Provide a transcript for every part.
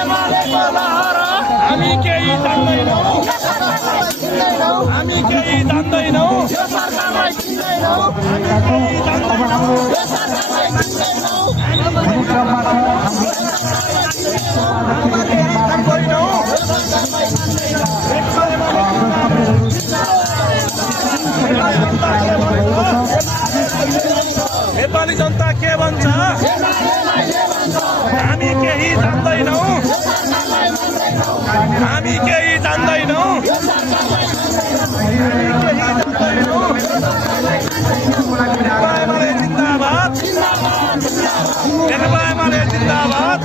एमालेको लहरा हामी केही जान्दैनौँ हामी केही जान्दैनौँ यो सरकारलाई चिन्दैनौँ हामी केही जान्दैनौँ यो सरकारलाई चिन्दैनौँ नेपाली जनता के भन्छ हामी केही जान्दैनौँ हामी केही जान्दैनौँ एमाले जिन्दाबाद एमाले जिन्दाबाद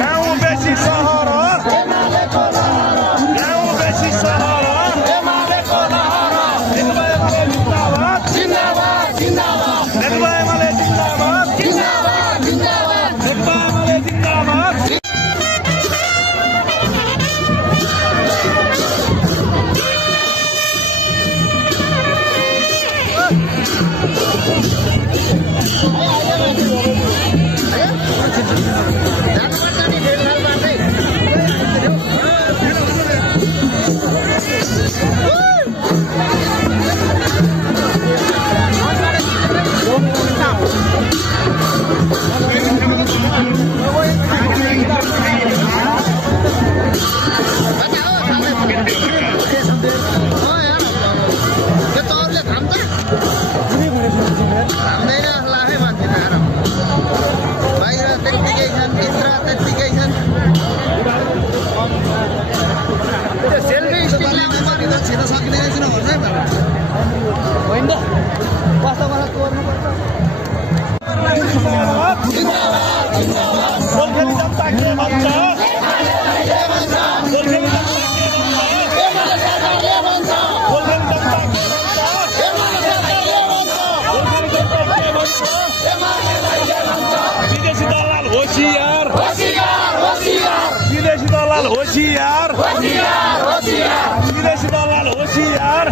गाउँ बेसी सहर गाउँ बेसी सहर एमालेको लहरा एमाले जिन्दाबाद जिन्दाबाद जिन्दाबाद एमाले जिन्दाबाद जिन्दाबाद जिन्दाबाद एमाले जिन्दाबाद विदेशी दलाल होशियार विदेशी दलाल होशियार विदेशी दलाल होशियार